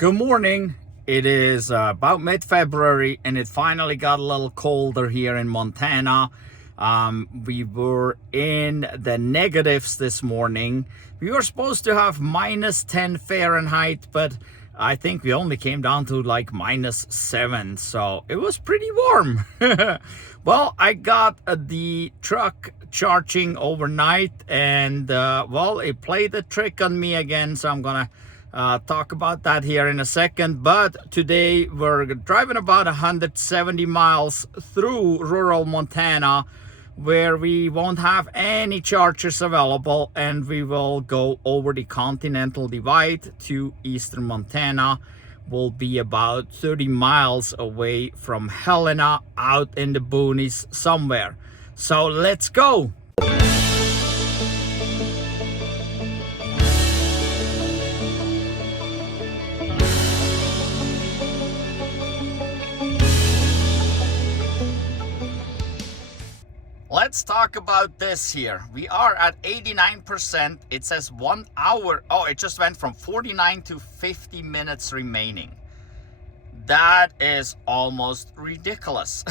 Good morning. It is about mid-February and it finally got a little colder here in Montana. We were in the negatives this morning. We were supposed to have minus 10 Fahrenheit, but I think we only came down to like minus 7, so it was pretty warm. Well, I got the truck charging overnight and well, it played a trick on me again, so I'm gonna talk about that here in a second. But today we're driving about 170 miles through rural Montana where we won't have any chargers available, and we will go over the Continental Divide to eastern Montana. We'll be about 30 miles away from Helena, out in the boonies somewhere. So let's go. Let's talk about this here. We are at 89%. It says 1 hour. Oh, it just went from 49 to 50 minutes remaining. That is almost ridiculous.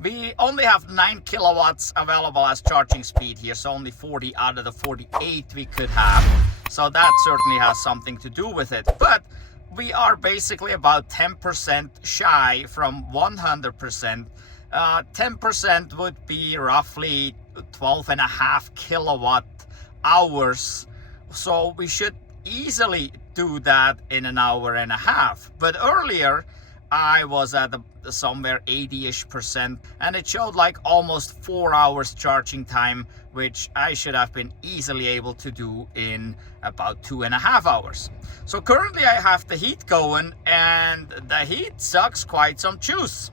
We only have 9 kilowatts available as charging speed here, so only 40 out of the 48 we could have. So that certainly has something to do with it. But we are basically about 10% shy from 100%. 10% would be roughly 12.5 kilowatt hours. So we should easily do that in an hour and a half. But earlier I was at somewhere 80-ish%, and it showed like almost 4 hours charging time, which I should have been easily able to do in about 2.5 hours. So currently I have the heat going, and the heat sucks quite some juice.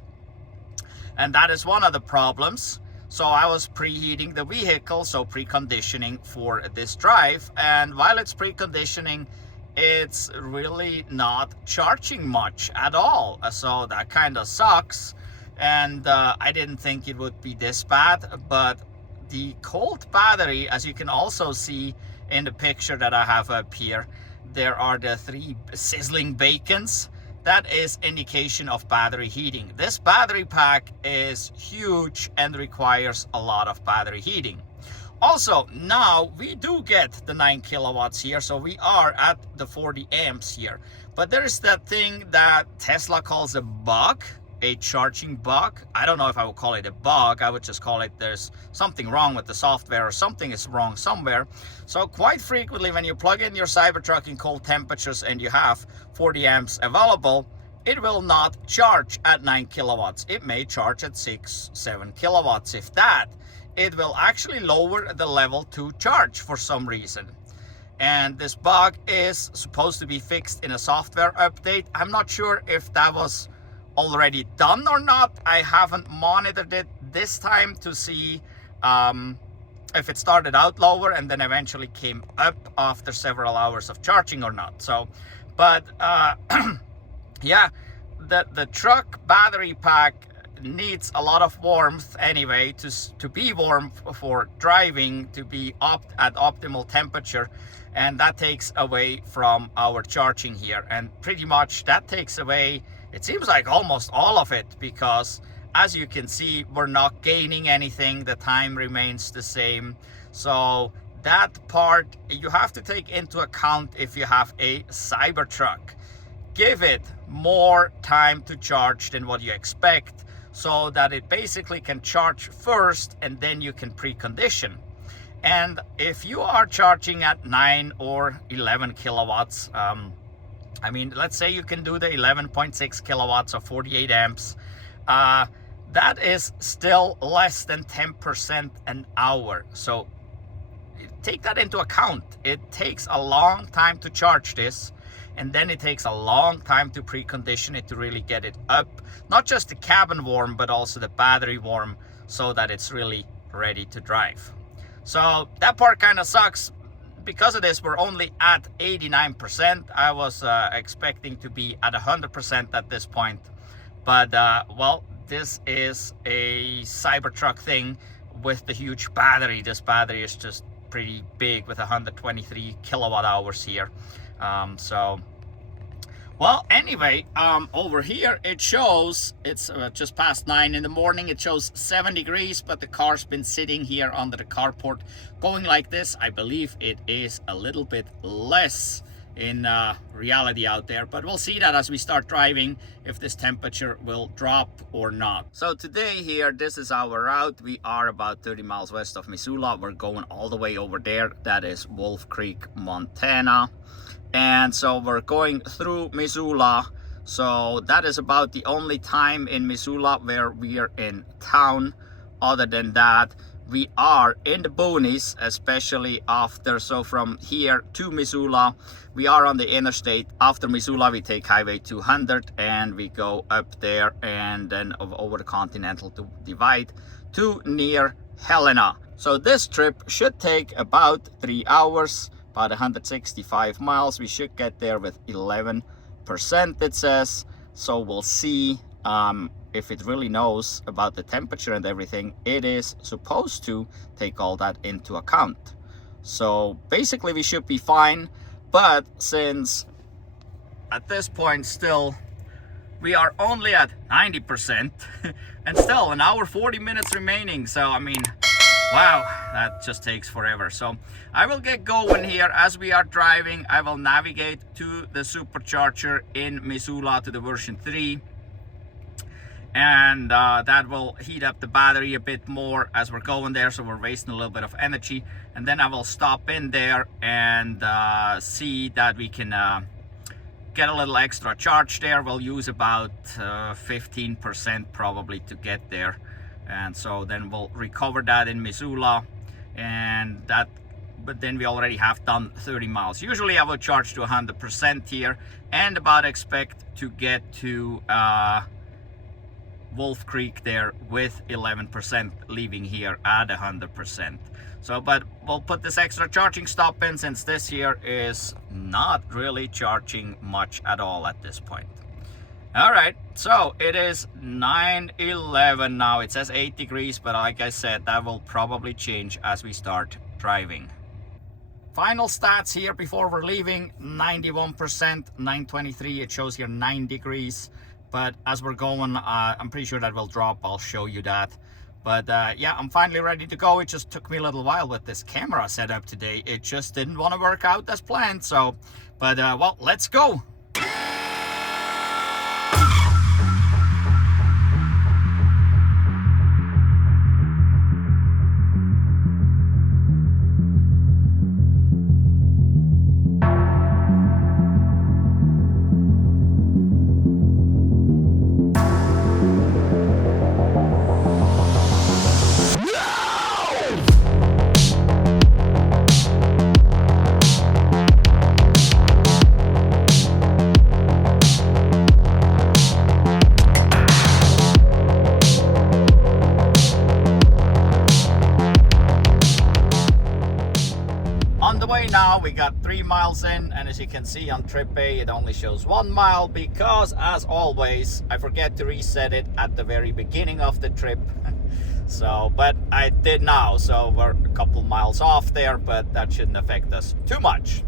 And that is one of the problems. So I was preheating the vehicle, so preconditioning for this drive. And while it's preconditioning, it's really not charging much at all. So that kind of sucks. And I didn't think it would be this bad. But the cold battery, as you can also see in the picture that I have up here, there are the 3 sizzling bacons. That is indication of battery heating. This battery pack is huge and requires a lot of battery heating. Also, now we do get the 9 kilowatts here, so we are at the 40 amps here. But there is that thing that Tesla calls a bug, a charging bug. I don't know if I would call it a bug. I would just call it there's something wrong with the software, or something is wrong somewhere. So quite frequently when you plug in your Cybertruck in cold temperatures and you have 40 amps available, it will not charge at 9 kilowatts. It may charge at 6-7 kilowatts. If that, it will actually lower the level to charge for some reason. And this bug is supposed to be fixed in a software update. I'm not sure if that was already done or not. I haven't monitored it this time to see if it started out lower and then eventually came up after several hours of charging or not. So, but yeah, the truck battery pack needs a lot of warmth anyway to be warm for driving, to be at optimal temperature, and that takes away from our charging here. And pretty much that takes away, it seems like, almost all of it, because as you can see, we're not gaining anything. The time remains the same. So that part you have to take into account if you have a Cybertruck. Give it more time to charge than what you expect, so that it basically can charge first and then you can precondition. And if you are charging at 9 or 11 kilowatts, I mean, let's say you can do the 11.6 kilowatts or 48 amps. That is still less than 10% an hour. So take that into account. It takes a long time to charge this, and then it takes a long time to precondition it to really get it up. Not just the cabin warm, but also the battery warm, so that it's really ready to drive. So that part kind of sucks. Because of this, we're only at 89%. I was expecting to be at 100% at this point. But well, this is a Cybertruck thing with the huge battery. This battery is just pretty big with 123 kilowatt hours here. So Well, anyway, over here it shows it's just past 9 in the morning. It shows 7 degrees, but the car's been sitting here under the carport going like this. I believe it is a little bit less in reality out there, but we'll see that as we start driving, if this temperature will drop or not. So today here, this is our route. We are about 30 miles west of Missoula. We're going all the way over there. That is Wolf Creek, Montana. And so we're going through Missoula. So that is about the only time in Missoula where we are in town. Other than that, we are in the boonies, especially after. So from here to Missoula, we are on the interstate. After Missoula, we take Highway 200 and we go up there and then over the Continental to Divide to near Helena. So this trip should take about 3 hours. About 165 miles. We should get there with 11%, it says. So we'll see if it really knows about the temperature and everything. It is supposed to take all that into account. So basically we should be fine. But since at this point still we are only at 90% and still an hour 40 minutes remaining. So I mean, wow, that just takes forever. So I will get going here as we are driving. I will navigate to the Supercharger in Missoula to the version 3. And that will heat up the battery a bit more as we're going there. So we're wasting a little bit of energy. And then I will stop in there and see that we can get a little extra charge there. We'll use about 15% probably to get there. And so then we'll recover that in Missoula, and that, but then we already have done 30 miles. Usually I would charge to 100% here and about expect to get to Wolf Creek there with 11%, leaving here at 100%. So, but we'll put this extra charging stop in since this here is not really charging much at all at this point. All right, so it is 9:11 now. It says 8 degrees, but like I said, that will probably change as we start driving. Final stats here before we're leaving: 91%, 923. It shows here 9 degrees, but as we're going, I'm pretty sure that will drop. I'll show you that. But yeah, I'm finally ready to go. It just took me a little while with this camera setup today. It just didn't want to work out as planned. So, but well, let's go. Now we got 3 miles in, and as you can see on trip A, it only shows 1 mile because, as always, I forget to reset it at the very beginning of the trip. So, but I did now, so we're a couple miles off there, but that shouldn't affect us too much.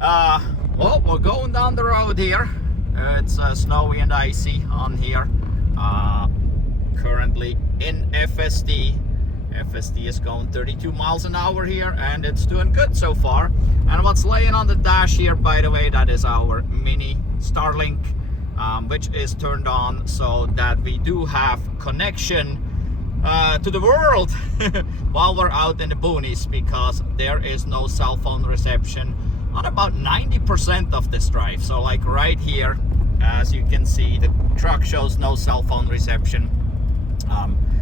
Well, we're going down the road here. It's snowy and icy on here. Currently in FSD. FSD is going 32 miles an hour here, and it's doing good so far. And what's laying on the dash here, by the way, that is our mini Starlink, which is turned on so that we do have connection to the world while we're out in the boonies, because there is no cell phone reception on about 90% of this drive. So like right here, as you can see, the truck shows no cell phone reception.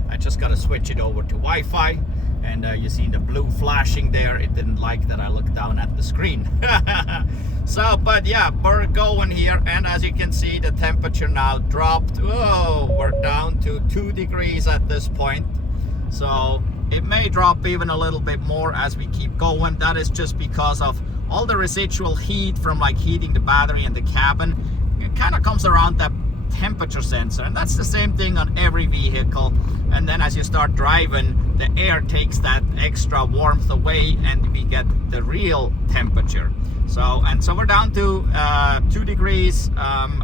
I just got to switch it over to Wi-Fi, and you see the blue flashing there. It didn't like that I looked down at the screen. So, but yeah, we're going here, and as you can see, the temperature now dropped. Oh, we're down to 2 degrees at this point. So it may drop even a little bit more as we keep going. That is just because of all the residual heat from like heating the battery and the cabin. It kind of comes around that temperature sensor, and that's the same thing on every vehicle. And then as you start driving, the air takes that extra warmth away and we get the real temperature. So we're down to 2 degrees degrees.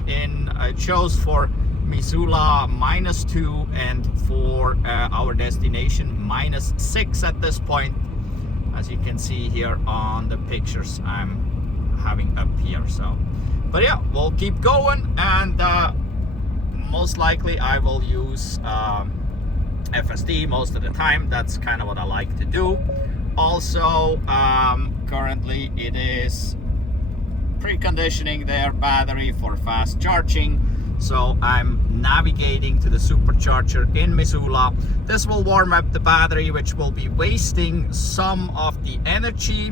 It shows for Missoula -2, and for our destination -6 at this point, as you can see here on the pictures I'm having up here. So, but yeah, we'll keep going, and most likely I will use FSD most of the time. That's kind of what I like to do. Also, currently it is preconditioning their battery for fast charging, so I'm navigating to the supercharger in Missoula. This will warm up the battery, which will be wasting some of the energy,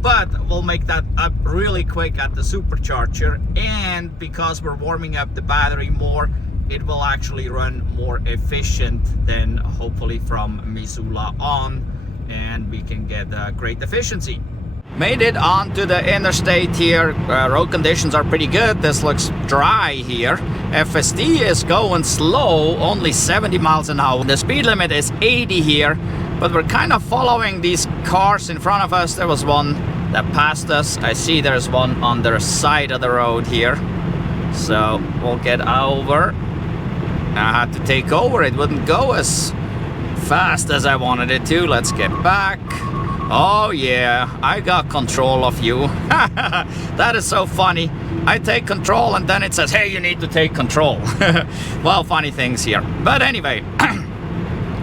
but we'll make that up really quick at the supercharger. And because we're warming up the battery more, it will actually run more efficient than hopefully from Missoula on, and we can get great efficiency. Made it onto the interstate here. Road conditions are pretty good. This looks dry here. FSD is going slow, only 70 miles an hour. The speed limit is 80 here, but we're kind of following these cars in front of us. There was one that passed us. I see there's one on the side of the road here. So we'll get over. I had to take over. It wouldn't go as fast as I wanted it to. Let's get back. Oh yeah, I got control of you. That is so funny. I take control and then it says, hey, you need to take control. Well, funny things here. But anyway,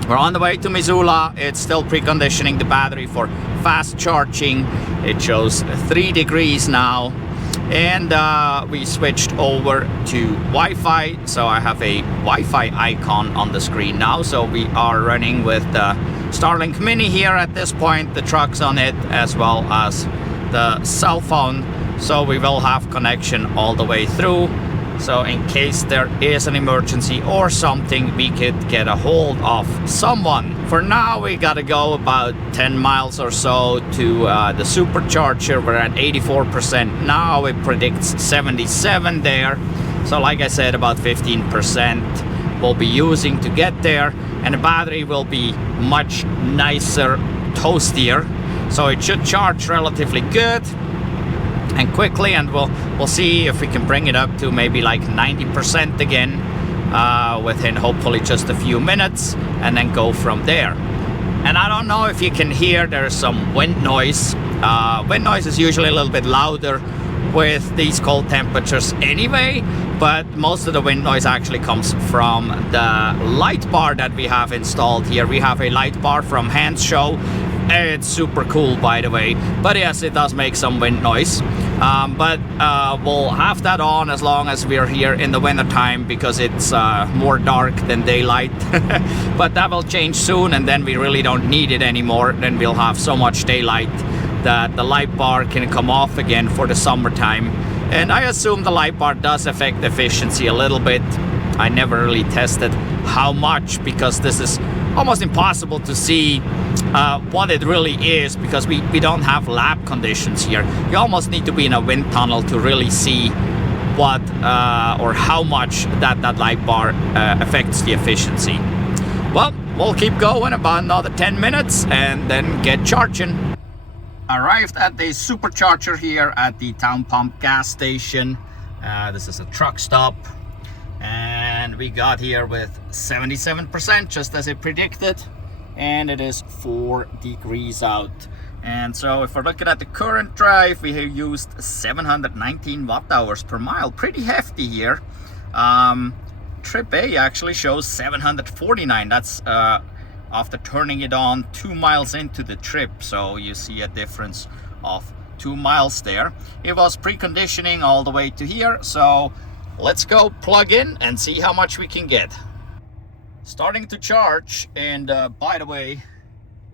we're on the way to Missoula. It's still preconditioning the battery for fast charging. It shows 3 degrees now. And we switched over to Wi-Fi. So I have a Wi-Fi icon on the screen now. So we are running with the Starlink Mini here at this point. The truck's on it, as well as the cell phone. So we will have connection all the way through. So in case there is an emergency or something, we could get a hold of someone. For now, we gotta go about 10 miles or so to the supercharger. We're at 84% now. It predicts 77 there. So like I said, about 15% we'll be using to get there. And the battery will be much nicer, toastier. So it should charge relatively good and quickly, and we'll see if we can bring it up to maybe like 90% again within hopefully just a few minutes, and then go from there. And I don't know if you can hear, there's some wind noise. Wind noise is usually a little bit louder with these cold temperatures anyway, but most of the wind noise actually comes from the light bar that we have installed here. We have a light bar from Hans Show. It's super cool, by the way, but yes, it does make some wind noise. But we'll have that on as long as we're here in the winter time, because it's more dark than daylight. But that will change soon, and then we really don't need it anymore. Then we'll have so much daylight that the light bar can come off again for the summertime. And I assume the light bar does affect efficiency a little bit. I never really tested how much, because this is almost impossible to see what it really is, because we don't have lab conditions here. You almost need to be in a wind tunnel to really see what or how much that light bar affects the efficiency. Well, we'll keep going about another 10 minutes and then get charging. Arrived at the supercharger here at the Town Pump gas station. This is a truck stop, and we got here with 77%, just as it predicted, and it is 4 degrees out. And so if we're looking at the current drive, we have used 719 watt-hours per mile. Pretty hefty here. Trip A actually shows 749. That's after turning it on 2 miles into the trip, so you see a difference of 2 miles there. It was preconditioning all the way to here, so let's go plug in and see how much we can get. Starting to charge, and by the way,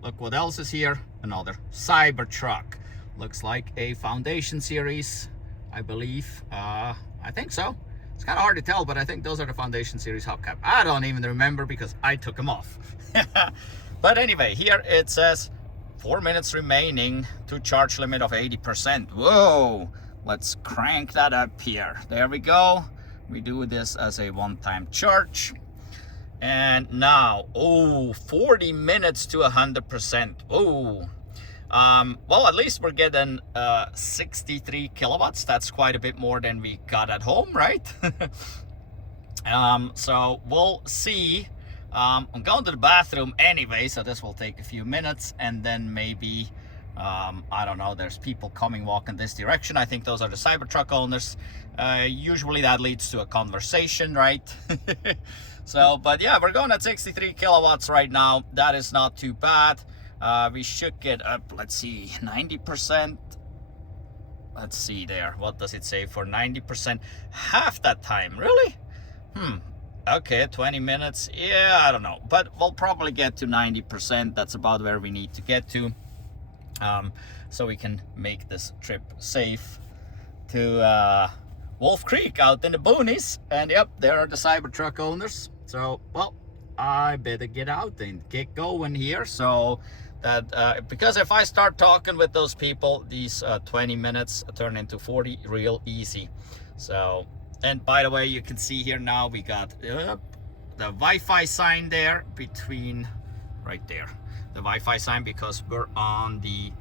look what else is here. Another Cybertruck. Looks like a Foundation Series, I believe. I think so. It's kind of hard to tell, but I think those are the Foundation Series hubcap. I don't even remember because I took them off. But anyway, here it says 4 minutes remaining to charge limit of 80%. Whoa! Let's crank that up here. There we go. We do this as a one-time charge. And now, 40 minutes to 100%. Well, at least we're getting 63 kilowatts. That's quite a bit more than we got at home, right? So we'll see. I'm going to the bathroom anyway, so this will take a few minutes, and then maybe I don't know, there's people coming walking this direction. I think those are the Cybertruck owners. Usually that leads to a conversation, right? So, but yeah, we're going at 63 kilowatts right now. That is not too bad. We should get up, let's see, 90%. Let's see there. What does it say for 90%? Half that time, really? Okay, 20 minutes. Yeah, I don't know. But we'll probably get to 90%. That's about where we need to get to. So we can make this trip safe to Wolf Creek out in the boonies. And yep, there are the Cybertruck owners. So, well, I better get out and get going here. So that, because if I start talking with those people, these 20 minutes turn into 40 real easy. So, and by the way, you can see here now we got the Wi-Fi sign there between, right there. The Wi-Fi sign, because we're on the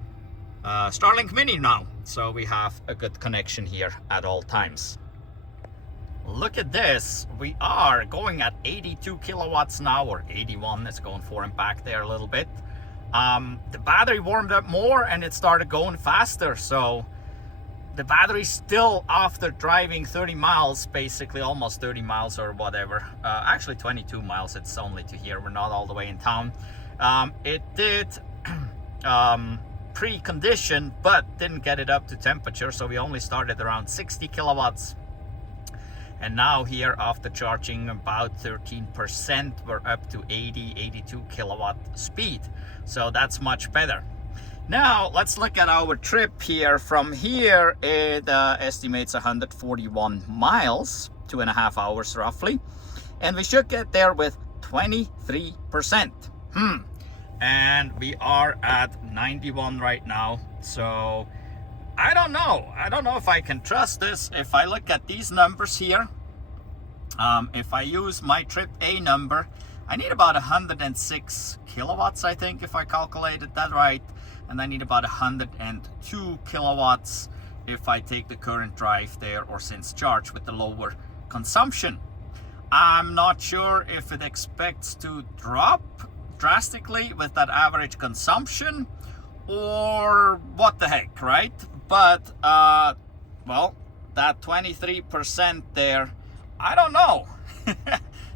Starlink Mini now, so we have a good connection here at all times. Look at this, we are going at 82 kilowatts now, or 81. It's going forward and back there a little bit. The battery warmed up more and it started going faster, so the battery still, after driving 30 miles, basically almost 30 miles or whatever, actually 22 miles, it's only to here, we're not all the way in town. It did precondition, but didn't get it up to temperature, so we only started around 60 kilowatts. And now here, after charging about 13%, we're up to 82 kilowatt speed. So that's much better. Now, let's look at our trip here. From here, it estimates 141 miles, 2.5 hours roughly. And we should get there with 23%. And we are at 91 right now. So I don't know if I can trust this. If I look at these numbers here, if I use my trip A number, I need about 106 kilowatts, I think, if I calculated that right. And I need about 102 kilowatts if I take the current drive there or since charge with the lower consumption. I'm not sure if it expects to drop drastically with that average consumption or what the heck, right? But well, that 23% there, I don't know.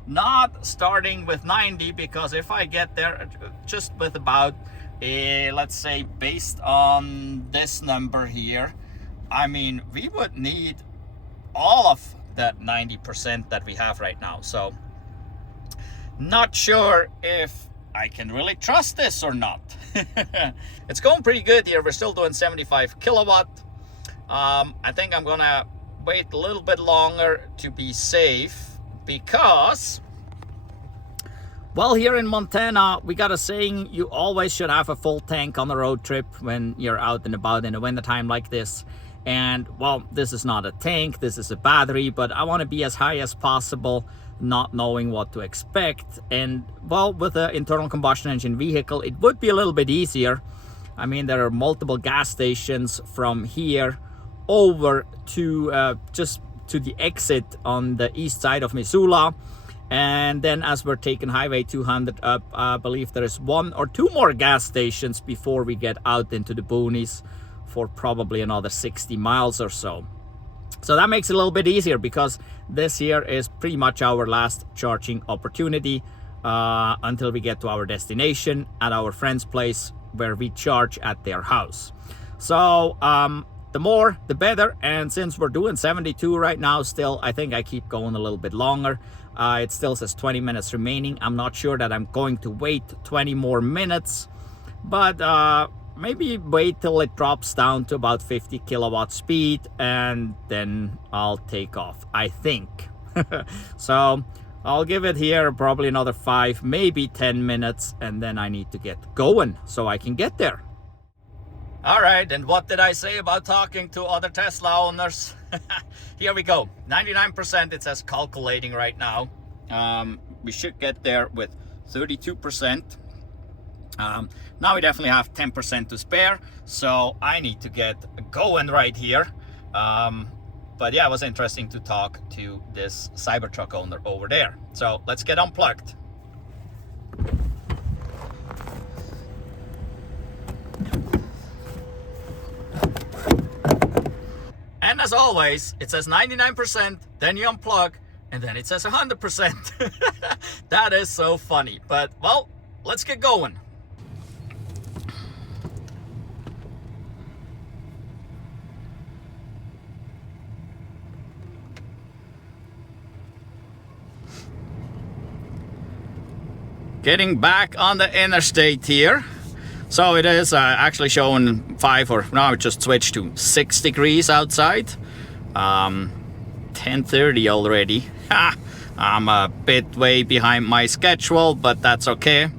Not starting with 90, because if I get there just with about let's say, based on this number here, I mean, we would need all of that 90% that we have right now. So not sure if I can really trust this or not. It's going pretty good here. We're still doing 75 kilowatt. I think I'm gonna wait a little bit longer to be safe, because, well, here in Montana, we got a saying, you always should have a full tank on a road trip when you're out and about in the wintertime like this. And, well, this is not a tank, this is a battery, but I want to be as high as possible, not knowing what to expect. And, well, with an internal combustion engine vehicle, it would be a little bit easier. I mean, there are multiple gas stations from here over to just to the exit on the east side of Missoula. And then as we're taking Highway 200 up, I believe there is 1 or 2 more gas stations before we get out into the boonies for probably another 60 miles or so. So that makes it a little bit easier, because this here is pretty much our last charging opportunity until we get to our destination at our friend's place, where we charge at their house. So the more the better, and since we're doing 72 right now still, I think I keep going a little bit longer. It still says 20 minutes remaining. I'm not sure that I'm going to wait 20 more minutes, but maybe wait till it drops down to about 50 kilowatt speed, and then I'll take off, I think. So I'll give it here probably another 5, maybe 10 minutes, and then I need to get going so I can get there. All right, and what did I say about talking to other Tesla owners? Here we go, 99%, it says calculating right now. We should get there with 32%. Now we definitely have 10% to spare, so I need to get going right here. But yeah, it was interesting to talk to this Cybertruck owner over there. So let's get unplugged. And as always, it says 99%, then you unplug, and then it says 100%. That is so funny. But well, let's get going. Getting back on the interstate here. So it is actually showing 5, or now it just switched to 6 degrees outside. 10:30 already. I'm a bit way behind my schedule, but that's okay.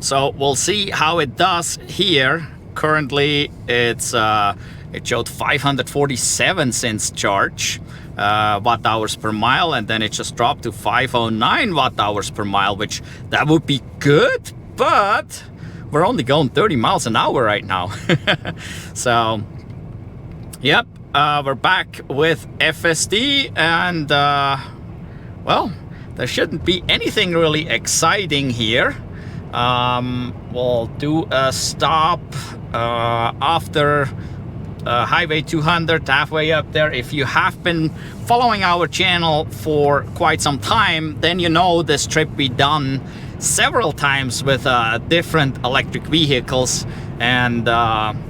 So we'll see how it does here. Currently it showed 547 since charge. Watt hours per mile, and then it just dropped to 509 watt hours per mile, which that would be good, but we're only going 30 miles an hour right now. So yep, we're back with FSD, and well, there shouldn't be anything really exciting here. We'll do a stop after Highway 200, halfway up there. If you have been following our channel for quite some time, then you know this trip we done several times with different electric vehicles, and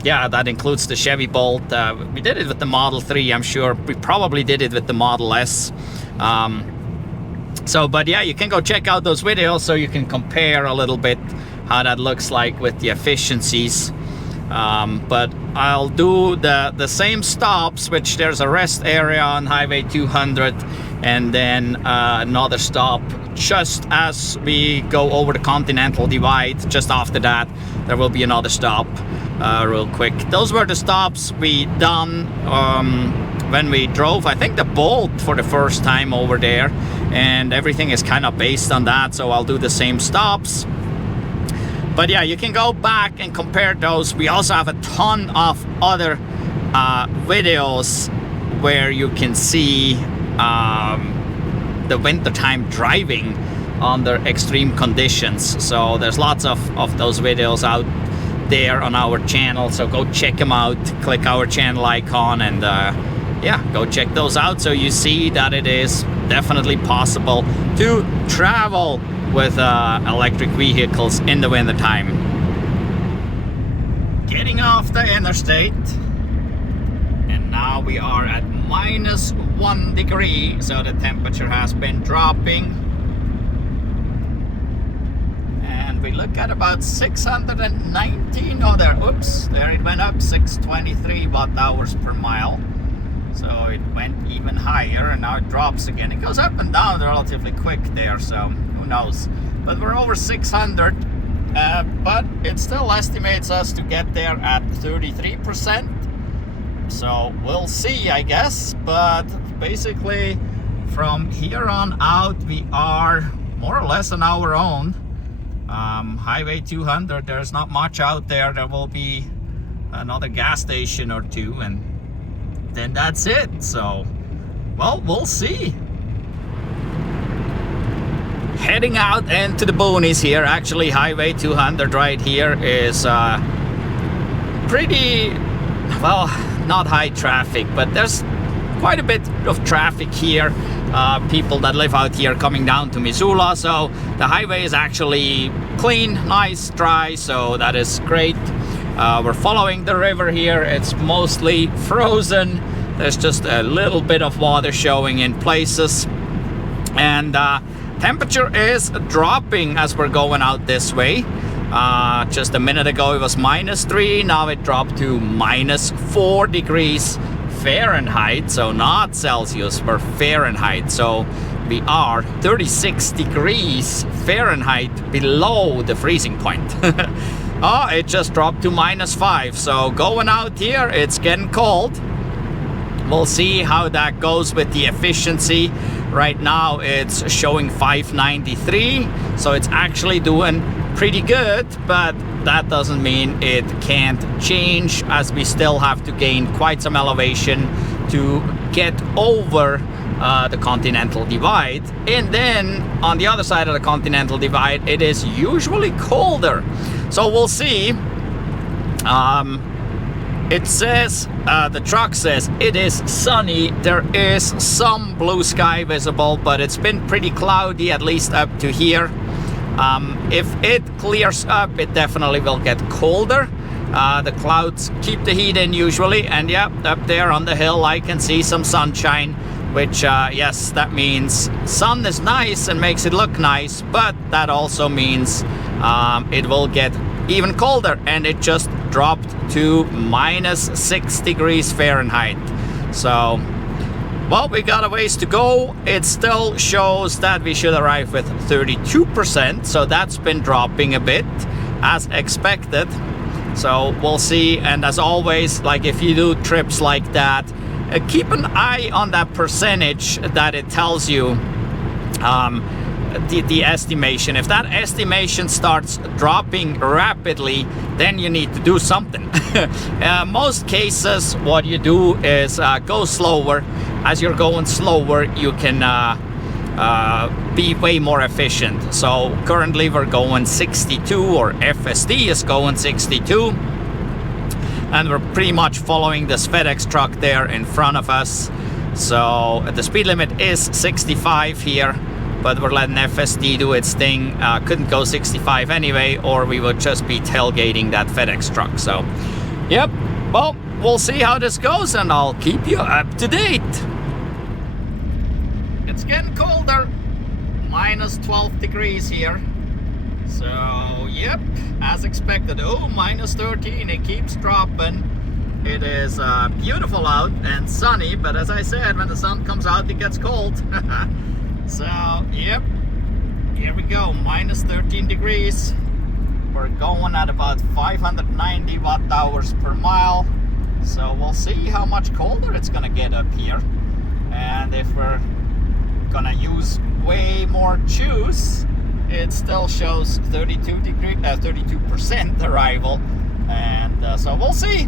yeah, that includes the Chevy Bolt. We did it with the Model 3, I'm sure. We probably did it with the Model S. So, but yeah, you can go check out those videos so you can compare a little bit how that looks like with the efficiencies. But I'll do the same stops, which there's a rest area on Highway 200, and then another stop just as we go over the Continental Divide. Just after that, there will be another stop real quick. Those were the stops we done when we drove, I think, the Bolt for the first time over there, and everything is kind of based on that, so I'll do the same stops. But yeah, you can go back and compare those. We also have a ton of other videos where you can see the wintertime driving under extreme conditions. So there's lots of those videos out there on our channel. So go check them out. Click our channel icon, and yeah, go check those out so you see that it is definitely possible to travel with electric vehicles in the winter time. Getting off the interstate, and now we are at -1 degree, so the temperature has been dropping, and we look at about 619. Oh, there it went up, 623 watt hours per mile. So it went even higher, and now it drops again. It goes up and down relatively quick there, so who knows. But we're over 600, but it still estimates us to get there at 33%. So we'll see, I guess. But basically from here on out, we are more or less on our own. Highway 200, there's not much out there. There will be another gas station or two, and then that's it. So, well, we'll see. Heading out into the boonies here. Actually, Highway 200 right here is pretty, well, not high traffic, but there's quite a bit of traffic here. People that live out here coming down to Missoula, so the highway is actually clean, nice, dry, so that is great. We're following the river here. It's mostly frozen. There's just a little bit of water showing in places, and temperature is dropping as we're going out this way. Just a minute ago it was -3, now it dropped to -4 degrees Fahrenheit, so not Celsius, but Fahrenheit. So we are 36 degrees Fahrenheit below the freezing point. Oh, it just dropped to -5. So going out here, it's getting cold. We'll see how that goes with the efficiency. Right now it's showing 593, so it's actually doing pretty good, but that doesn't mean it can't change, as we still have to gain quite some elevation to get over the Continental Divide. And then on the other side of the Continental Divide, it is usually colder. So we'll see. It says, the truck says it is sunny. There is some blue sky visible, but it's been pretty cloudy, at least up to here. If it clears up, it definitely will get colder. The clouds keep the heat in usually, and yeah, up there on the hill I can see some sunshine, which yes, that means sun is nice and makes it look nice, but that also means it will get even colder, and it just dropped to -6 degrees Fahrenheit. So, well, we got a ways to go. It still shows that we should arrive with 32%, so that's been dropping a bit as expected. So we'll see, and as always, like if you do trips like that, keep an eye on that percentage that it tells you, the estimation. If that estimation starts dropping rapidly, then you need to do something. Most cases, what you do is go slower. As you're going slower, you can be way more efficient. So currently we're going 62, or FSD is going 62. And we're pretty much following this FedEx truck there in front of us. So the speed limit is 65 here, but we're letting FSD do its thing. Couldn't go 65 anyway, or we would just be tailgating that FedEx truck. So, yep, well, we'll see how this goes, and I'll keep you up to date. It's getting colder, -12 degrees here. So, yep, as expected. Oh, -13, it keeps dropping. It is beautiful out and sunny, but as I said, when the sun comes out, it gets cold. So, yep, here we go, -13 degrees. We're going at about 590 watt-hours per mile. So we'll see how much colder it's gonna get up here. And if we're gonna use way more juice, it still shows 32% arrival. And so we'll see.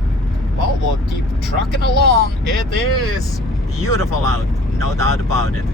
Well, we'll keep trucking along. It is beautiful out, no doubt about it.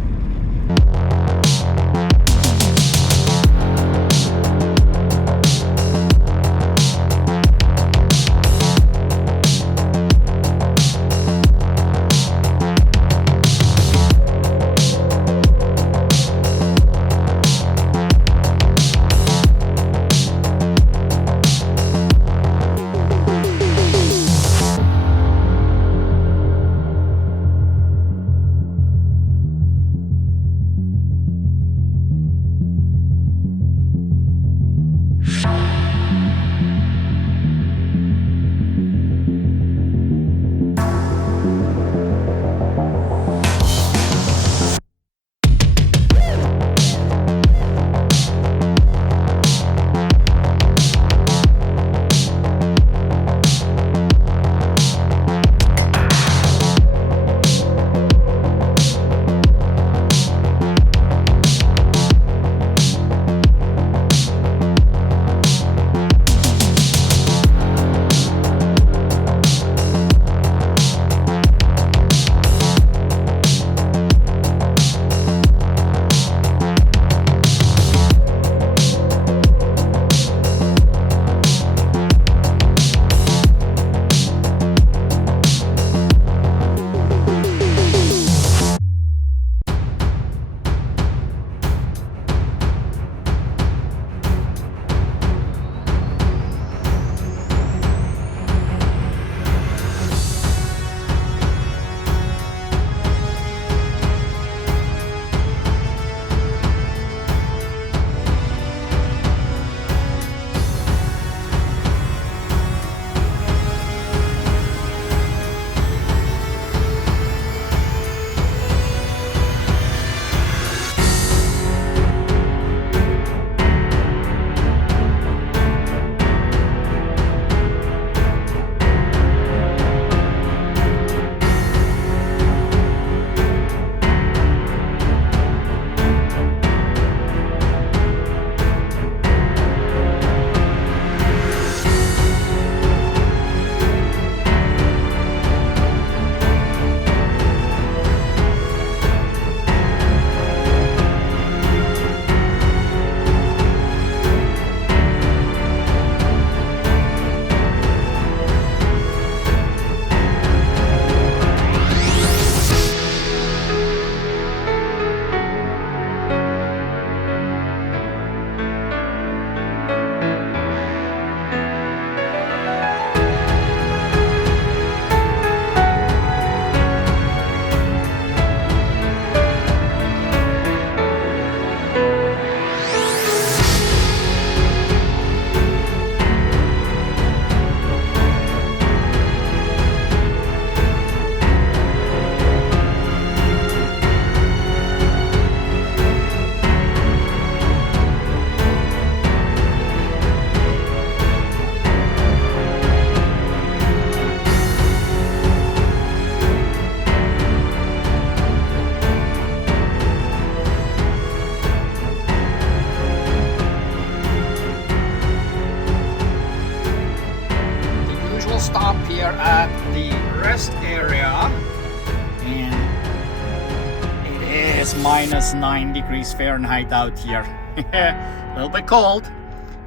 it's minus 9 degrees Fahrenheit out here. A little bit cold.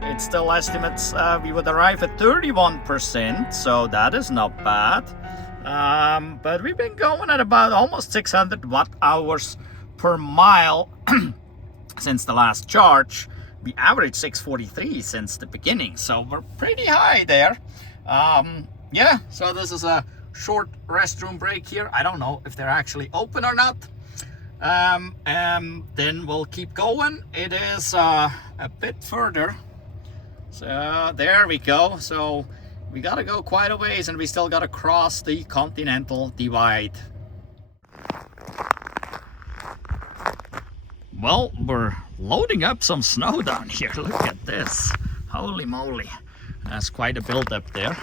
It still estimates we would arrive at 31%, so that is not bad. But we've been going at about almost 600 watt hours per mile since the last charge. We averaged 643 since the beginning, so we're pretty high there. Yeah, so this is a short restroom break here. I don't know if they're actually open or not. Then we'll keep going. It is a bit further. So there we go. So we gotta go quite a ways, and we still gotta cross the Continental Divide. Well, we're loading up some snow down here. Look at this. Holy moly. That's quite a build-up there.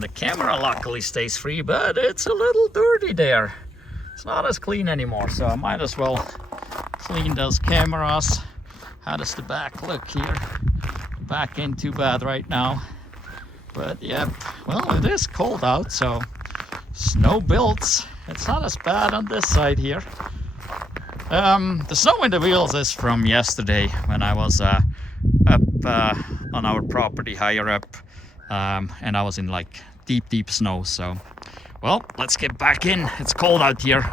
The camera luckily stays free, but it's a little dirty there. It's not as clean anymore, so I might as well clean those cameras. How does the back look here? The back ain't too bad right now. But yep, well, it is cold out, so snow builds. It's not as bad on this side here. The snow in the wheels is from yesterday when I was up on our property higher up, and I was in like deep snow. So, well, let's get back in. It's cold out here.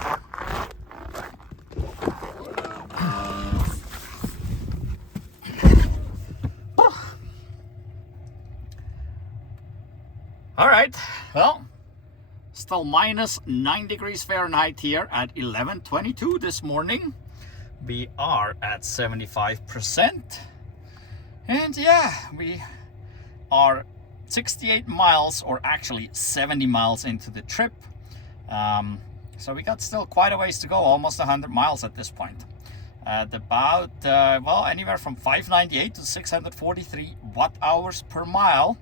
All right, well, still minus 9 degrees Fahrenheit here at 11:22 this morning. We are at 75%. And yeah, we are 68 miles, or actually 70 miles into the trip. So we got still quite a ways to go, almost 100 miles at this point. At about, well, anywhere from 598 to 643 watt hours per mile.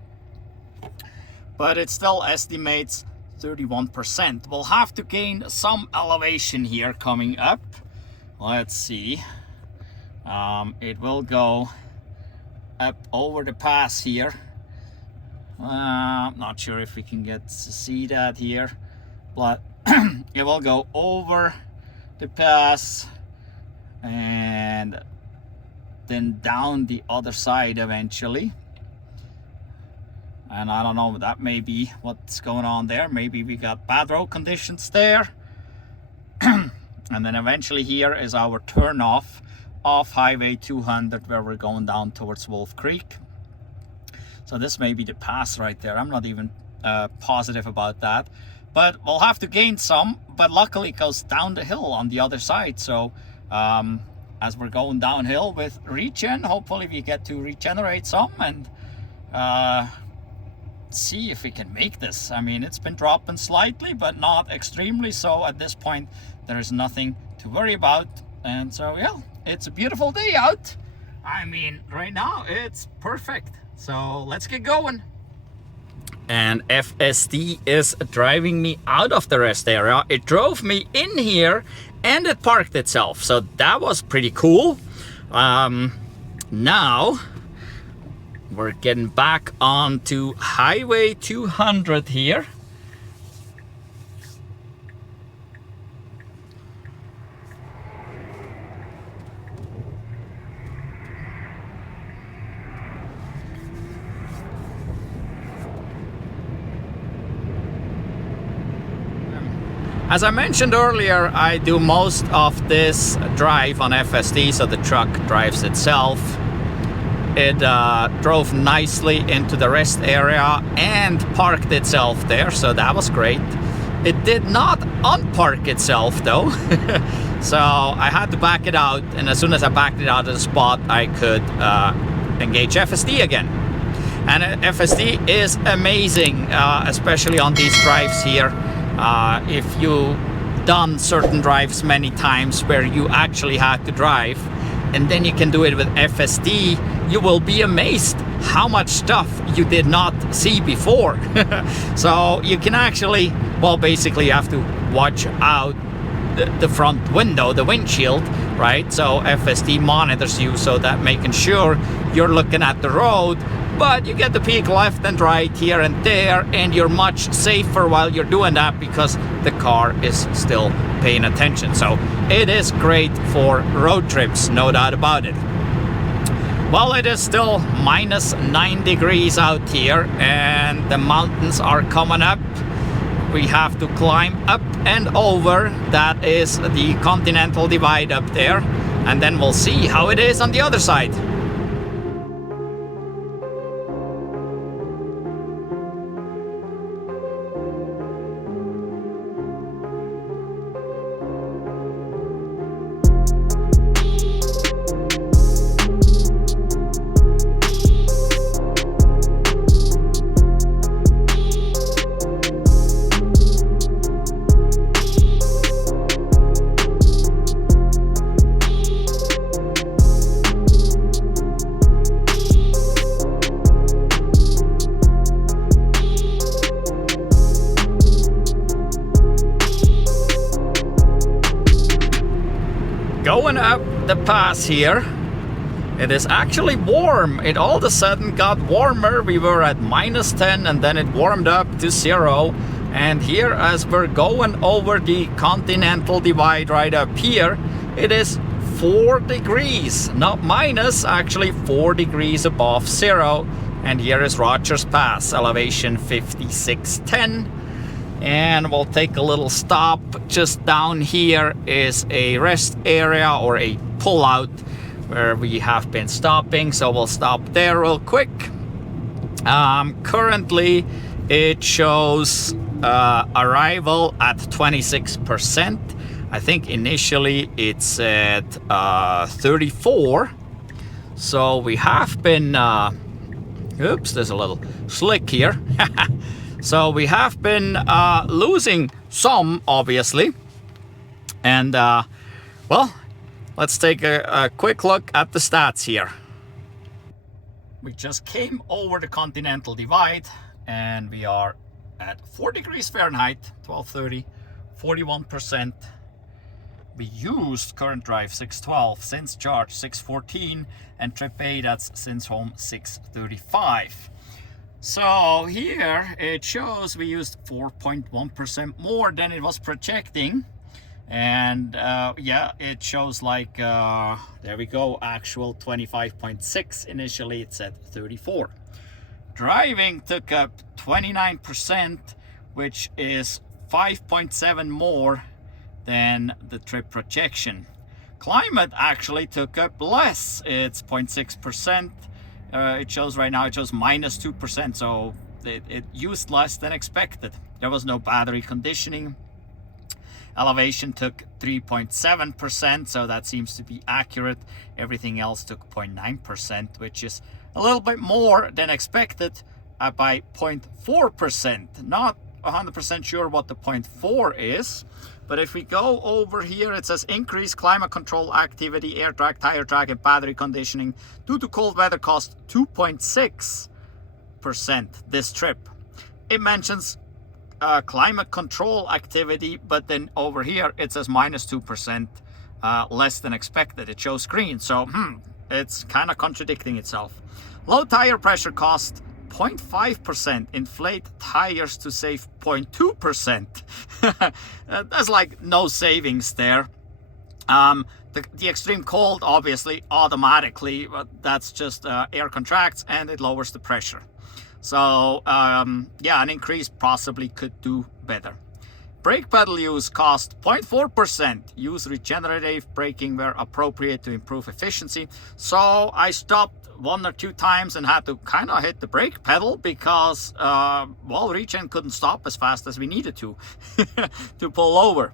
But it still estimates 31%. We'll have to gain some elevation here coming up. Let's see. It will go up over the pass here. I'm not sure if we can get to see that here, but it will go over the pass and then down the other side eventually. And I don't know, that may be what's going on there. Maybe we got bad road conditions there. And then eventually here is our turn off Highway 200, where we're going down towards Wolf Creek. So this may be the pass right there. I'm not even positive about that. But we'll have to gain some. But luckily it goes down the hill on the other side. So as we're going downhill with regen, hopefully we get to regenerate some and see if we can make this. I mean, it's been dropping slightly, but not extremely, so at this point there is nothing to worry about. And so yeah, it's a beautiful day out. I mean, right now it's perfect, so let's get going. And FSD is driving me out of the rest area. It drove me in here and it parked itself, so that was pretty cool. Now we're getting back onto Highway 200 here. As I mentioned earlier, I do most of this drive on FSD, so the truck drives itself. It drove nicely into the rest area and parked itself there, so that was great. It did not unpark itself though, so I had to back it out, and as soon as I backed it out of the spot, I could engage FSD again. And FSD is amazing, especially on these drives here. If you've done certain drives many times where you actually had to drive, and then you can do it with FSD, you will be amazed how much stuff you did not see before. So you can actually, well, basically you have to watch out the front window, the windshield, right? So FSD monitors you, so that making sure you're looking at the road but you get the peak left and right here and there, and you're much safer while you're doing that because the car is still paying attention. So it is great for road trips, no doubt about it. Well, it is still minus 9 degrees out here, and the mountains are coming up. We have to climb up and over. That is the Continental Divide up there, and then we'll see how it is on the other side. Going up the pass here, it is actually warm. It all of a sudden got warmer. We were at minus 10 and then it warmed up to 0. And here, as we're going over the Continental Divide right up here, it is 4 degrees, not minus, actually 4 degrees above 0. And here is Rogers Pass, elevation 5610. And we'll take a little stop. Just down here is a rest area or a pullout where we have been stopping, so we'll stop there real quick. Currently it shows arrival at 26%. I think initially it's at 34. So we have been oops, there's a little slick here. So we have been losing some, obviously. And, well, let's take a quick look at the stats here. We just came over the Continental Divide, and we are at 4 degrees Fahrenheit, 1230, 41%. We used current drive 612, since charge 614, and trip A, that's since home 635. So here it shows we used 4.1% more than it was projecting. And yeah, it shows like, there we go, actual 25.6. Initially it said 34. Driving took up 29%, which is 5.7 more than the trip projection. Climate actually took up less. It's 0.6%. It shows right now, it shows minus 2%, so it used less than expected. There was no battery conditioning. Elevation took 3.7%, so that seems to be accurate. Everything else took 0.9%, which is a little bit more than expected by 0.4%. Not 100% sure what the 0.4 is. But if we go over here, it says increased climate control activity, air drag, tire drag, and battery conditioning due to cold weather cost 2.6% this trip. It mentions climate control activity, but then over here it says minus 2%, less than expected. It shows green, so it's kind of contradicting itself. Low tire pressure cost 0.5%, inflate tires to save 0.2%. That's like no savings there. The extreme cold, obviously, automatically, but that's just air contracts and it lowers the pressure. So yeah, an increase possibly could do better. Brake pedal use cost 0.4%. Use regenerative braking where appropriate to improve efficiency. So I stopped 1 or 2 times and had to kind of hit the brake pedal because, well, regen couldn't stop as fast as we needed to pull over.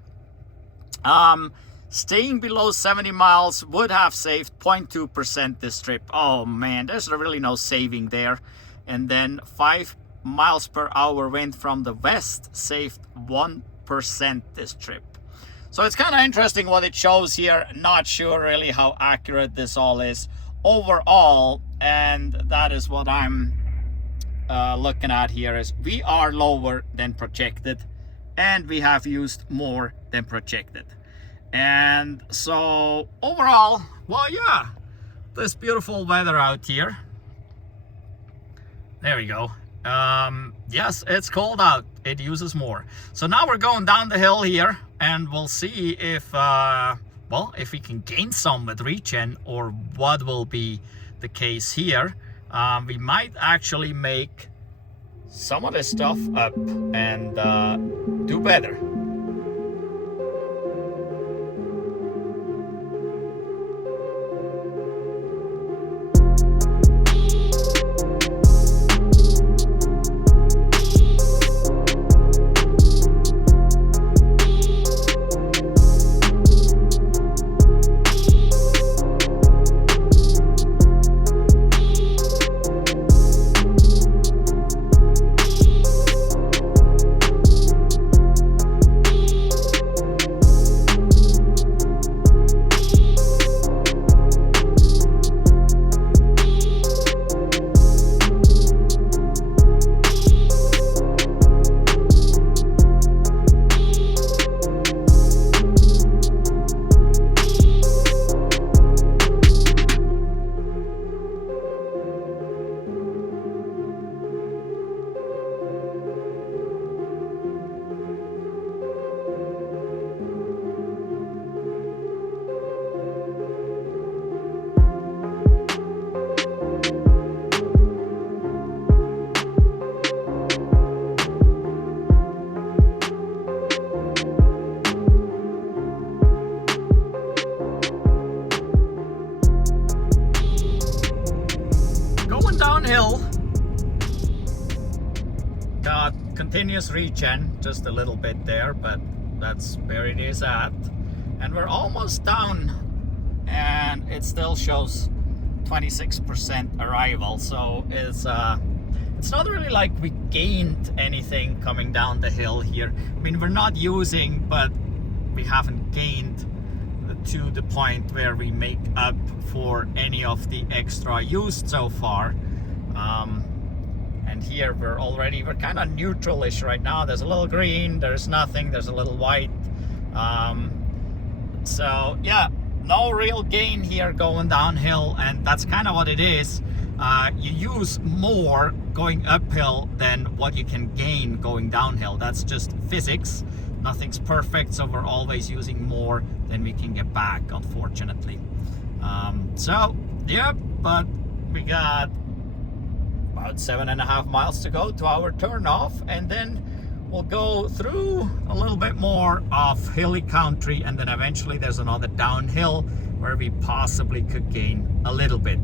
Staying below 70 miles would have saved 0.2% this trip. Oh man, there's really no saving there. And then 5 miles per hour wind from the west saved 1% this trip. So it's kind of interesting what it shows here. Not sure really how accurate this all is overall, and that is what I'm looking at here. Is we are lower than projected and we have used more than projected. And so overall, well, yeah, this beautiful weather out here. There we go. Yes, it's cold out. It uses more. So now we're going down the hill here, and we'll see if, well, if we can gain some with regen, or what will be the case here. We might actually make some of this stuff up and do better. Downhill, got continuous regen, just a little bit there, but that's where it is at, and we're almost down, and it still shows 26% arrival. So it's not really like we gained anything coming down the hill here. I mean, we're not using, but we haven't gained to the point where we make up for any of the extra used so far. And here we're kind of neutral-ish right now. There's a little green, there's nothing, there's a little white. So yeah, no real gain here going downhill, and that's kind of what it is. You use more going uphill than what you can gain going downhill. That's just physics. Nothing's perfect, so we're always using more than we can get back, unfortunately. So yeah, but we got about 7.5 miles to go to our turn off, and then we'll go through a little bit more of hilly country, and then eventually there's another downhill where we possibly could gain a little bit.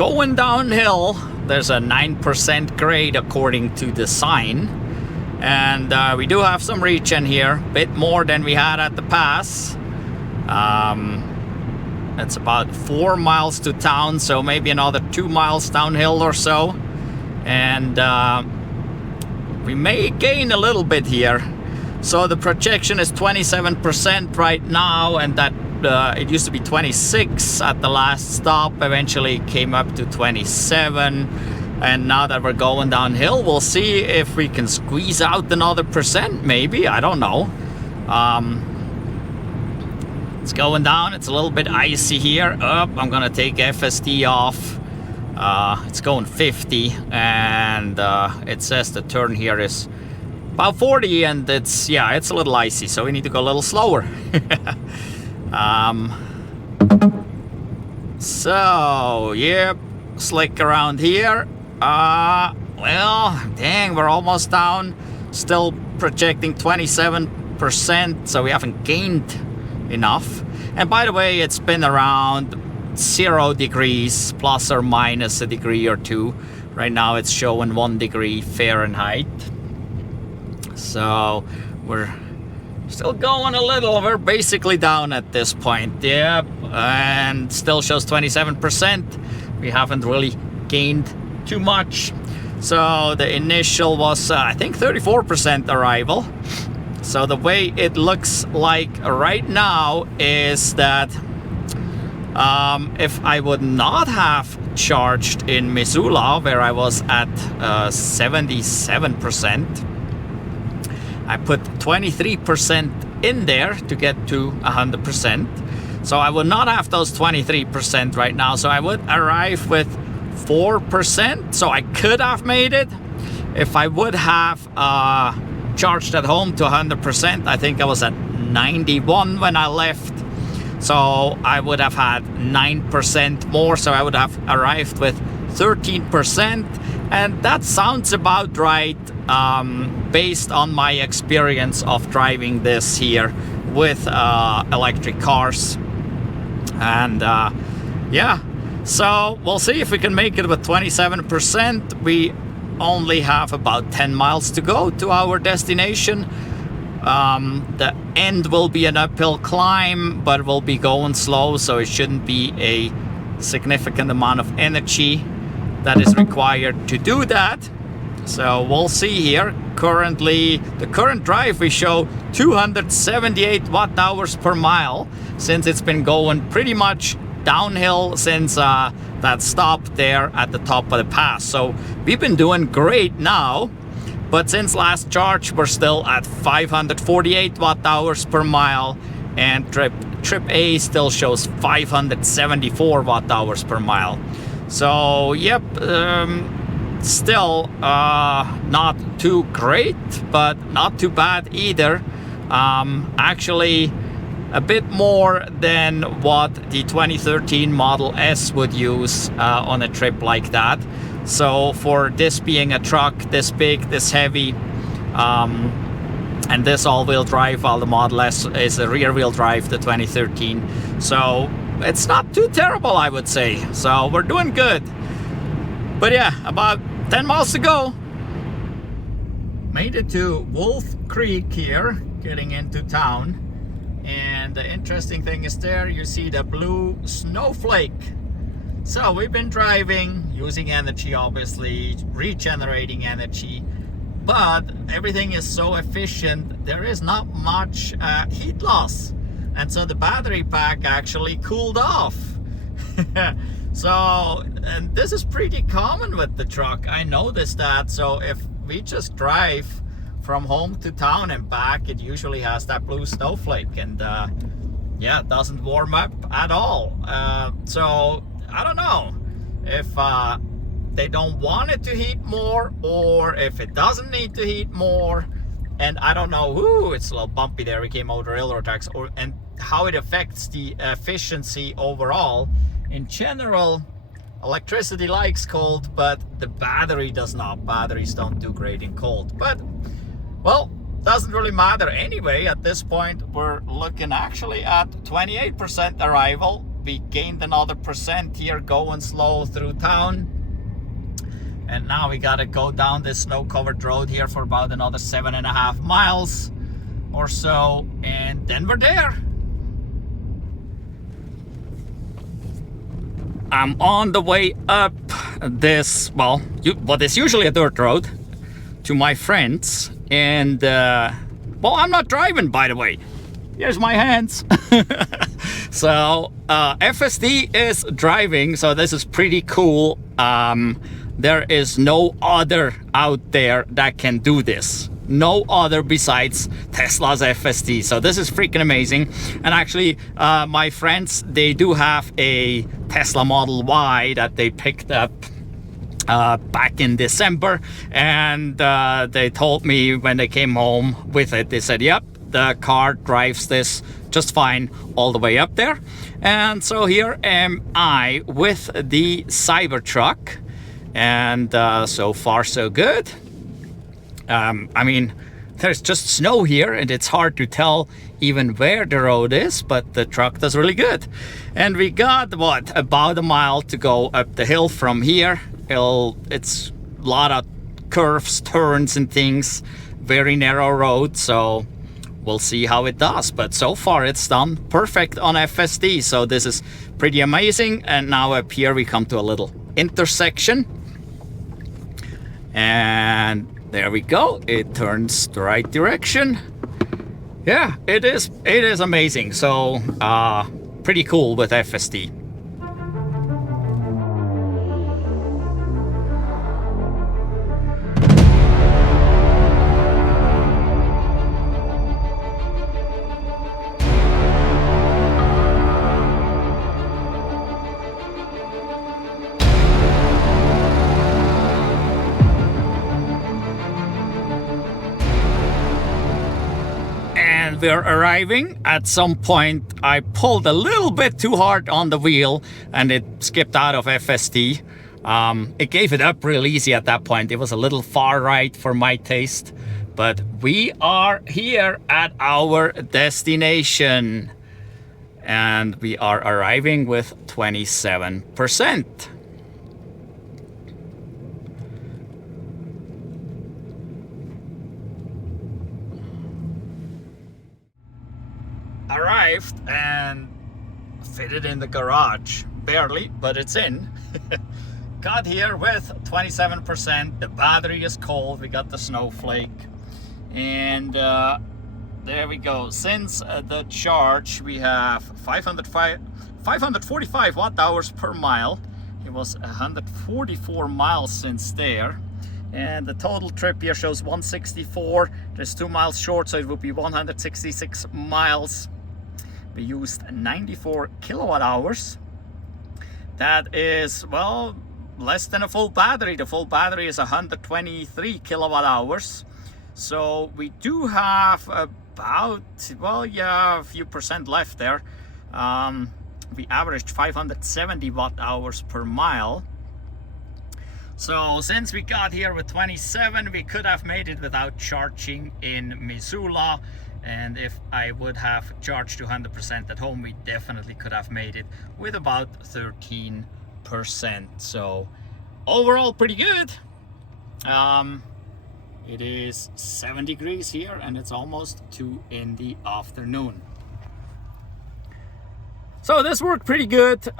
going downhill. There's a 9% grade according to the sign. And we do have some reach in here, a bit more than we had at the pass. It's about 4 miles to town, so maybe another 2 miles downhill or so. And we may gain a little bit here. So the projection is 27% right now, and that it used to be 26 at the last stop, eventually came up to 27. And now that we're going downhill, we'll see if we can squeeze out another percent, maybe, I don't know. It's going down, it's a little bit icy here. I'm gonna take FSD off. It's going 50, and it says the turn here is about 40, and it's a little icy, so we need to go a little slower. So, yep, slick around here. Well, dang, we're almost down. Still projecting 27%, so we haven't gained enough. And by the way, it's been around 0 degrees, plus or minus a degree or two. Right now it's showing 1 degree Fahrenheit. So we're still going a little. We're basically down at this point. Yep, and still shows 27%. We haven't really gained too much. So the initial was I think 34% arrival. So the way it looks like right now is that if I would not have charged in Missoula, where I was at 77%, I put 23% in there to get to 100%. So I would not have those 23% right now. So I would arrive with 4%. So I could have made it if I would have charged at home to 100%. I think I was at 91 when I left. So I would have had 9% more. So I would have arrived with 13%. And that sounds about right, based on my experience of driving this here with electric cars. And yeah, so we'll see if we can make it with 27%. We only have about 10 miles to go to our destination. The end will be an uphill climb, but we'll be going slow, so it shouldn't be a significant amount of energy that is required to do that. So we'll see here. Currently, the current drive, we show 278 watt-hours per mile, since it's been going pretty much downhill since that stop there at the top of the pass. So we've been doing great now, but since last charge we're still at 548 watt-hours per mile, and trip A still shows 574 watt-hours per mile. So yep, still not too great, but not too bad either. Actually a bit more than what the 2013 Model S would use on a trip like that. So for this being a truck this big, this heavy, and this all-wheel drive, while the Model S is a rear-wheel drive, the 2013. So it's not too terrible, I would say. So we're doing good. But yeah, about 10 miles to go. Made it to Wolf Creek here, getting into town. And the interesting thing is there you see the blue snowflake. So we've been driving, using energy obviously, regenerating energy, but everything is so efficient, there is not much heat loss. And so the battery pack actually cooled off. So, and this is pretty common with the truck, I noticed that. So if we just drive from home to town and back, it usually has that blue snowflake, and yeah, it doesn't warm up at all. So I don't know if they don't want it to heat more, or if it doesn't need to heat more. And I don't know, ooh, it's a little bumpy there, we came over railroad tracks, and how it affects the efficiency overall. In general, electricity likes cold, but the battery does not. Batteries don't do great in cold. But, well, doesn't really matter anyway. At this point, we're looking actually at 28% arrival, we gained another percent here going slow through town. And now we gotta go down this snow-covered road here for about another 7.5 miles or so, and then we're there. I'm on the way up this, well, what is usually a dirt road, to my friends, and well, I'm not driving, by the way. Here's my hands. So FSD is driving, so this is pretty cool. There is no other out there that can do this. No other besides Tesla's FSD. So this is freaking amazing. And actually, my friends, they do have a Tesla Model Y that they picked up back in December, and they told me when they came home with it, they said, yep, the car drives this just fine all the way up there. And so here am I with the Cybertruck, and so far so good. I mean, there's just snow here and it's hard to tell even where the road is, but the truck does really good. And we got, what, about a mile to go up the hill from here. It's a lot of curves, turns and things, very narrow road, so we'll see how it does. But so far it's done perfect on FSD, so this is pretty amazing. And now up here we come to a little intersection, and there we go, it turns the right direction. Yeah, it is amazing. So pretty cool with FSD. We're arriving. At some point I pulled a little bit too hard on the wheel and it skipped out of FSD. It gave it up real easy at that point. It was a little far right for my taste, but we are here at our destination and we are arriving with 27%. Arrived and fitted in the garage, barely, but it's in. Got here with 27%. The battery is cold. We got the snowflake, and there we go. Since the charge, we have 545 watt-hours per mile. It was 144 miles since there. And the total trip here shows 164. There's 2 miles short, so it would be 166 miles. We used 94 kilowatt hours. That is, well, less than a full battery. The full battery is 123 kilowatt hours. So we do have about, well, yeah, a few percent left there. We averaged 570 watt hours per mile. So since we got here with 27, we could have made it without charging in Missoula. And if I would have charged to 100% at home, we definitely could have made it with about 13%. So overall, pretty good. It is 7 degrees here and it's almost 2 in the afternoon. So this worked pretty good.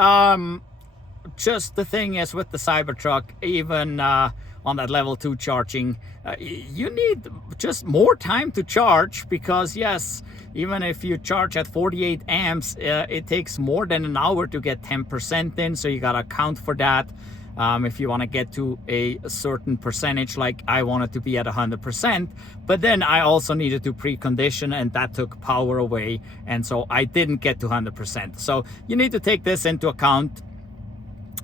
Just the thing is with the Cybertruck, even on that level 2 charging, you need just more time to charge, because yes, even if you charge at 48 amps, it takes more than an hour to get 10% in, so you gotta account for that. If you want to get to a certain percentage, like I wanted to be at 100%, but then I also needed to precondition, and that took power away, and so I didn't get to 100%. So you need to take this into account,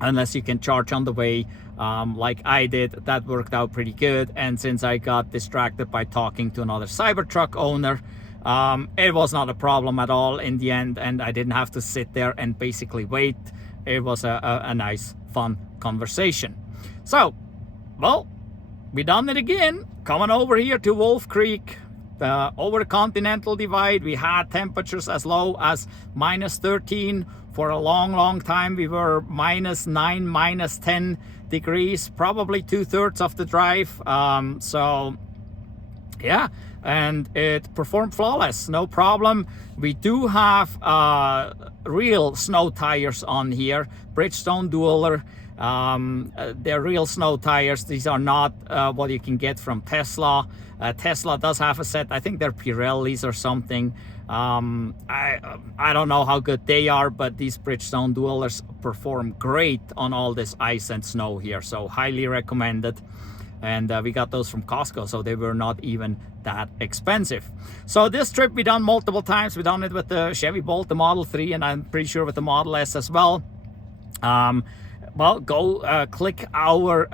unless you can charge on the way, like I did. That worked out pretty good. And since I got distracted by talking to another Cybertruck owner, it was not a problem at all in the end, and I didn't have to sit there and basically wait. It was a nice, fun conversation. So, well, we done it again. Coming over here to Wolf Creek, over the Continental Divide, we had temperatures as low as -13. For a long time, we were -9, -10 degrees, probably 2/3 of the drive. So yeah, and it performed flawless, no problem. We do have real snow tires on here, Bridgestone Dueler. They're real snow tires. These are not what you can get from Tesla. Tesla does have a set, I think they're Pirellis or something. I don't know how good they are, but these Bridgestone Duelers perform great on all this ice and snow here, so highly recommended. And we got those from Costco, so they were not even that expensive. So this trip we done multiple times. We done it with the Chevy Bolt, the Model 3, and I'm pretty sure with the Model S as well. Well, go click our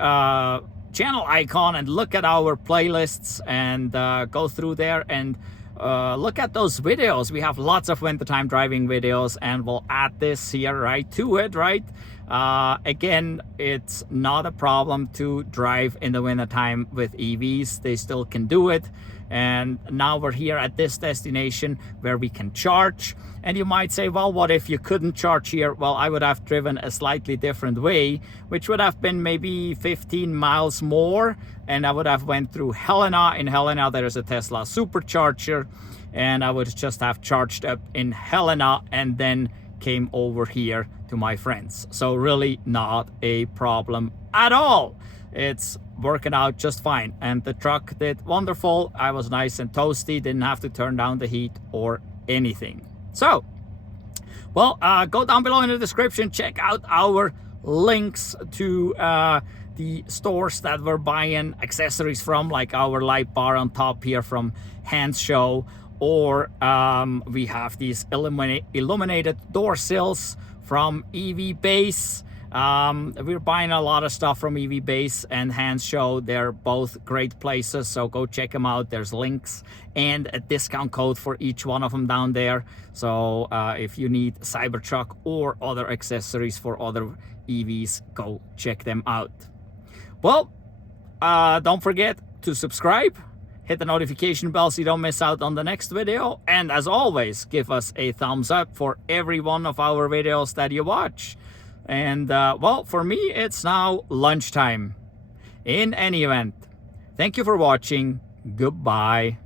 channel icon and look at our playlists, and go through there and look at those videos. We have lots of wintertime driving videos, and we'll add this here right to it, right? Again, it's not a problem to drive in the wintertime with EVs. They still can do it. And now we're here at this destination where we can charge. And you might say, well, what if you couldn't charge here? Well, I would have driven a slightly different way, which would have been maybe 15 miles more. And I would have went through Helena. In Helena, there is a Tesla Supercharger. And I would just have charged up in Helena and then came over here to my friends. So really not a problem at all. It's working out just fine, and the truck did wonderful. I was nice and toasty, didn't have to turn down the heat or anything. So, well, go down below in the description, check out our links to the stores that we're buying accessories from, like our light bar on top here from Hans Show, or we have these illuminated door sills from EV Base. We're buying a lot of stuff from EV Base and Hans Show. They're both great places, so go check them out. There's links and a discount code for each one of them down there. So if you need Cybertruck or other accessories for other EVs, go check them out. Well, don't forget to subscribe, hit the notification bell so you don't miss out on the next video, and as always, give us a thumbs up for every one of our videos that you watch. And well, for me, it's now lunchtime. In any event, thank you for watching. Goodbye.